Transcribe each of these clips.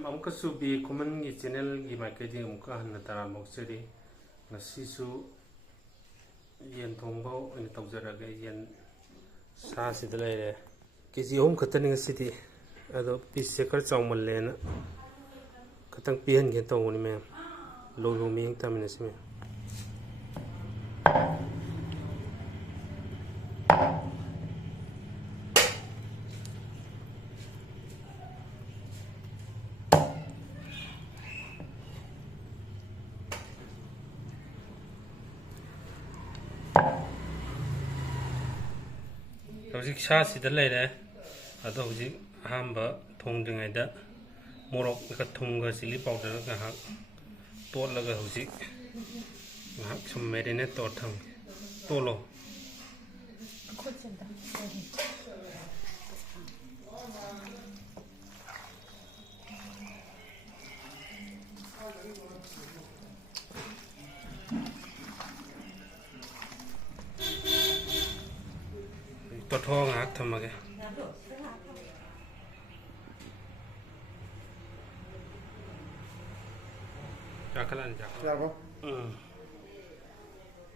Ma'am अमुक सुबी common की चैनल की माइकैदी अमुक हन्ना तरा मौचरी ngasisu yen thongbo in tawjaraga yen sa sid leire kg hom khatani ngasidi ado piece se kar chawmal lena khatang pihan ge tawni me lo lo ming tamina sime हौजिक सा सिद लेरे अदो हौजिक अहमबा थोंद्रिङैदा मोरक का थुमगा chilli powder का हाक तोलगा हौजिक हाक सम marinate तोर थम तोलो तो थोंग हाक थमगे जाखलान जाखो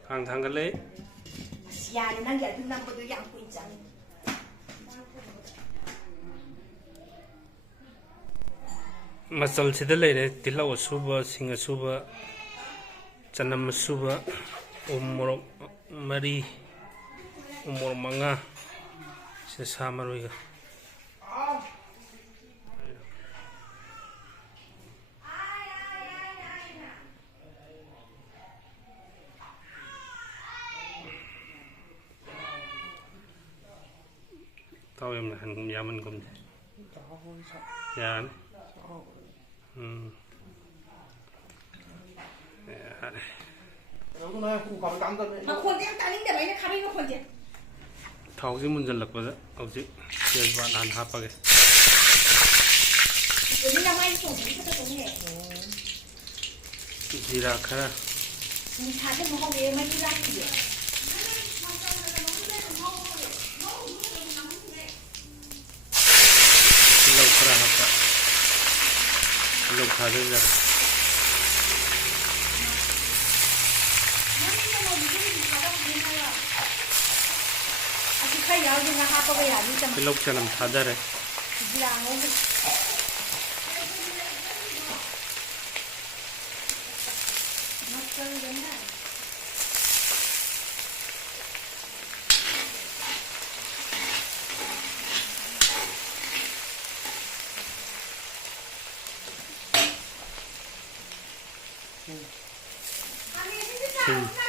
खांग थांगले यार नंग या दुन नंबर दो yang kuin jang मसल सिद लेरे तिलाव सुबा सिंग सुबा चनम सुबा उमोरक मरी उमोर मंगा से सामरोइगा tao em là hành gia mình cùng dạ màคนยังตาลิ้งแต่ไหนนะคาริก็คนเดียว thau ji mun jan lakwa au ji tel ba nan ha pa ge เดี๋ยวนี้ยังไม่ส่งถึงก็ตรงนี้ जीरा खरा มีชาที่มันห้องเองไม่ได้รักเดียว लो खरा हा pa लो खा दे जराใครยาวยังนะคะก็ไปหาที่จะ लो चनम थादा रे จีรางงมัดกันเลยนะ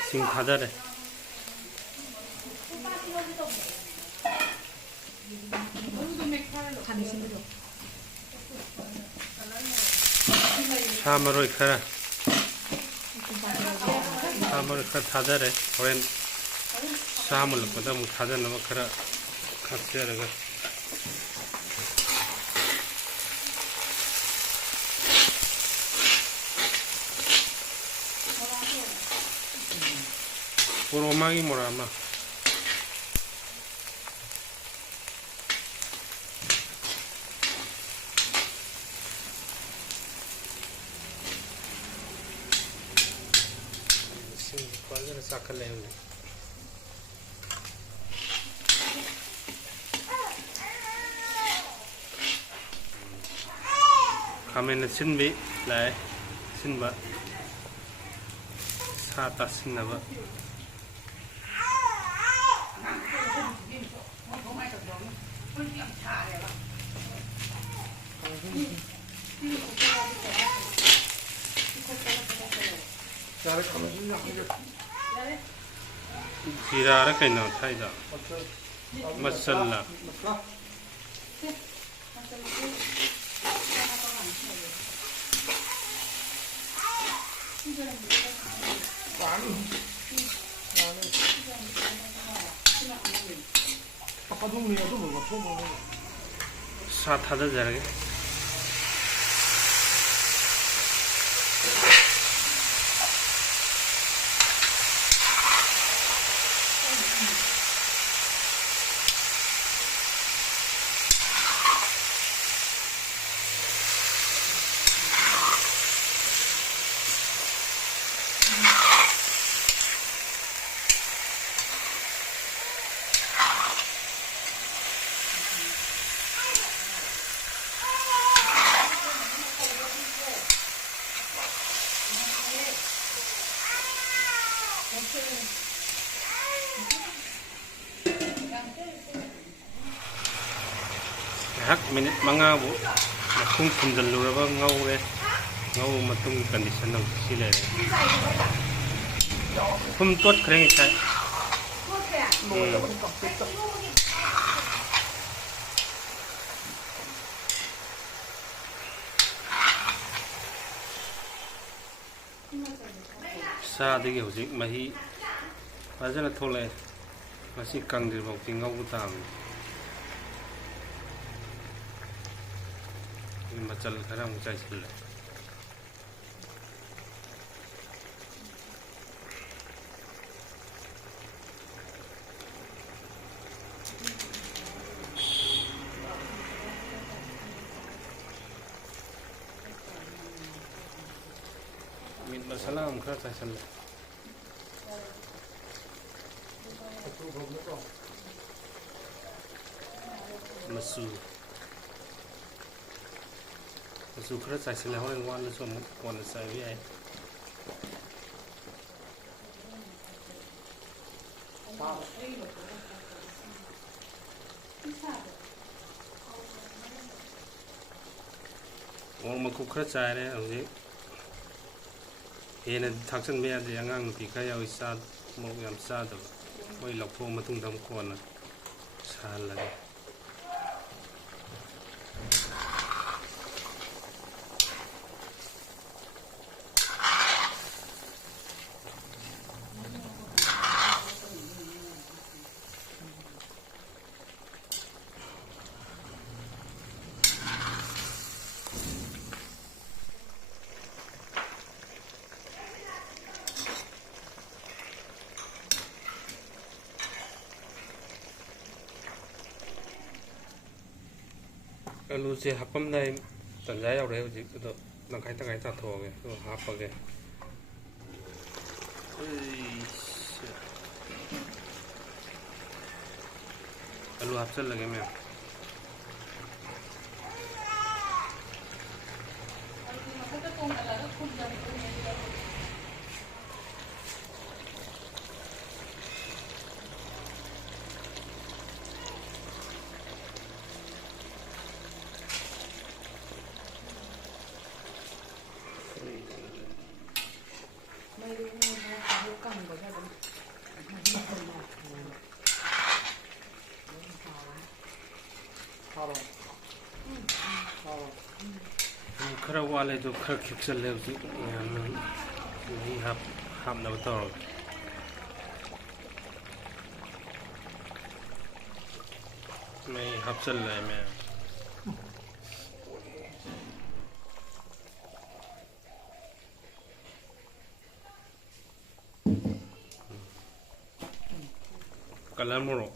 सिंग थादा रे 사마로이 खरा 사마로이 खरा थादा रे होरेन सामल पदा मु थादा नम खरा खर्चे रगा पोरोमागी मोरामा Kuala sakal yang ni. Kami nak sin bi, lai sin ba. Sata sin apa? जीरा रख ना था इधर मसाला साथ हज़ार जरगे ꯉꯥꯏꯍꯥꯛ ꯃꯤꯅꯤꯠ 5ꯕꯨ ꯃꯈꯨꯝ ꯈꯨꯝꯖꯤꯜꯂꯨꯔꯕ ꯉꯧꯔꯦ ꯉꯧꯕ ꯃꯇꯨꯡꯒꯤ ꯀꯟꯗꯤꯁꯟ ꯍꯧꯖꯤꯛ ꯁꯤ ꯂꯩꯔꯦ ꯊꯨꯝ ꯇꯣꯠꯈ꯭ꯔꯦ ꯉꯁꯥꯏ ꯆꯥꯗꯒꯤ ꯍꯧꯖꯤꯛ ꯃꯍꯤ ꯐꯖꯅ ꯊꯣꯛꯂꯛꯑꯦ ꯃꯁꯤ ꯀꯪꯗ꯭ꯔꯤꯐꯥꯎꯗꯤ ꯉꯧꯕ ꯇꯥꯕꯅꯤ मचल खरा ऊंचा चल मीट मसाला हम खरा चल मसू खरा चाइसिल होरें वान सो अमुक कोन चाइबे आइ और मकु खरा चाइरे हौजिक हेन थाक्सन बे यादे आंगां नुपि खरा यावि चा मोक याम चादब मोइ लौथो मतुंग दम कोन साहलगे आलू से हापमनाय तंजा यावरे हजिक अदो तंखाय तंखाय ताथोगे तो हापगे आलू हापचल लगे मैं खरा वाले तो खरा खिक्सल ले उसी नहीं हाप ना बताओ मैं हाप चल रहा है मैं कलर मोरो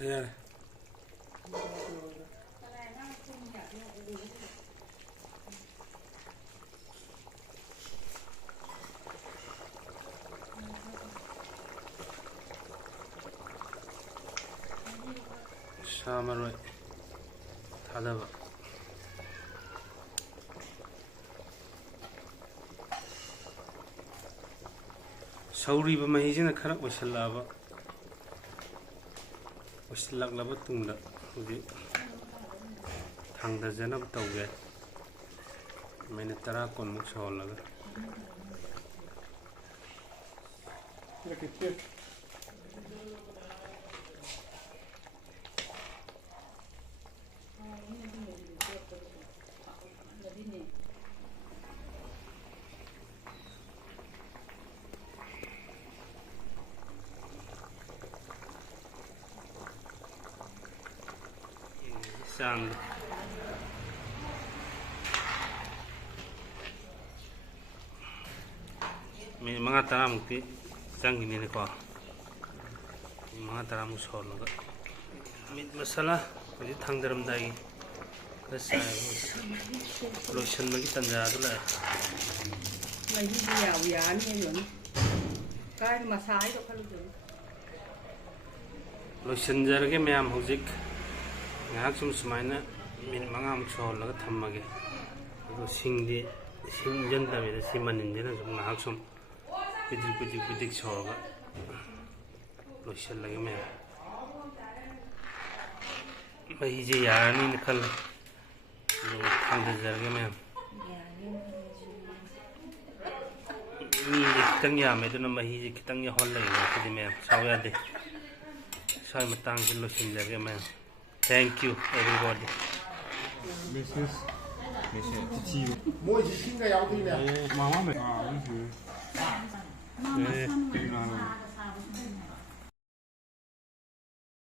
Yeah. Samaroi Thadaba Sauri Mahijin Kara Washalava Waslak Lava Tunda Tang the Zenab Toge Minitara con Muxolaga. Sound. May mga taram ti ꯆꯪꯈꯤꯅꯤꯅꯀꯣ ꯃꯉꯥ ꯇꯔꯥꯃꯨꯛ ꯁꯧꯍꯜꯂꯒ ꯃꯤꯠ ꯃꯁꯥꯂꯥ ꯍꯧꯖꯤꯛ ꯊꯥꯡꯗꯔꯝꯗꯥꯏꯒꯤ ꯂꯣꯏꯁꯤꯟꯕꯒꯤ ꯇꯟꯖꯥꯗꯨ ꯂꯥꯛꯑꯦ ꯃꯍꯤꯗꯤ ꯌꯥꯎ ꯌꯥꯅꯤ ꯍꯥꯏꯕꯅꯤ ꯀꯥꯏ ꯃꯁꯥ ꯍꯥꯏꯗꯣ ꯈꯜꯂꯨꯗꯣꯏꯅꯤ ꯂꯣꯏꯁꯤꯟꯖꯔꯒꯦ ꯃꯌꯥꯝ ꯍꯧꯖꯤꯛ ꯉꯥꯏꯍꯥꯛ ꯁꯨꯃꯥꯏꯅ ꯃꯤꯅꯤꯠ ꯃꯉꯥꯃꯨꯛ ꯁꯧꯍꯜꯂꯒ ꯊꯝꯃꯒꯦ ꯑꯗꯨ ꯁꯤꯡꯗꯤ ꯏꯁꯤꯡ ꯏꯪꯖꯟꯗꯕꯤꯗ ꯁꯤ ꯃꯅꯤꯟꯁꯤꯅ ꯁꯨꯝ ꯉꯥꯏꯍꯥꯛ ꯁꯨꯝ ꯄꯤꯗꯤꯛ ꯁꯧꯔꯒ ꯂꯣꯏꯁꯤꯜꯂꯒꯦ ꯃꯌꯥꯝ ꯃꯍꯤꯁꯦ ꯌꯥꯔꯅꯤꯅ ꯈꯜꯂꯦ ꯑꯗꯨꯒ ꯊꯥꯡꯗꯖꯔꯒꯦ ꯃꯌꯥꯝ ꯃꯤꯁꯦ ꯈꯤꯇꯪ ꯌꯥꯝꯃꯦ ꯑꯗꯨꯅ ꯃꯍꯤꯁꯦ ꯈꯤꯇꯪ ꯌꯥꯎꯍꯜꯂꯒꯦ ꯑꯩꯈꯣꯏꯗꯤ ꯃꯌꯥꯝ ꯁꯥꯎ ꯌꯥꯗꯦ ꯁ꯭ꯋꯥꯏ ꯃꯇꯥꯡꯁꯤ ꯂꯣꯏꯁꯤꯟꯖꯔꯒꯦ ꯃꯌꯥꯝ ꯊꯦꯡꯛ ꯌꯨ everybody 뭐지 신가 야구이네. 마음에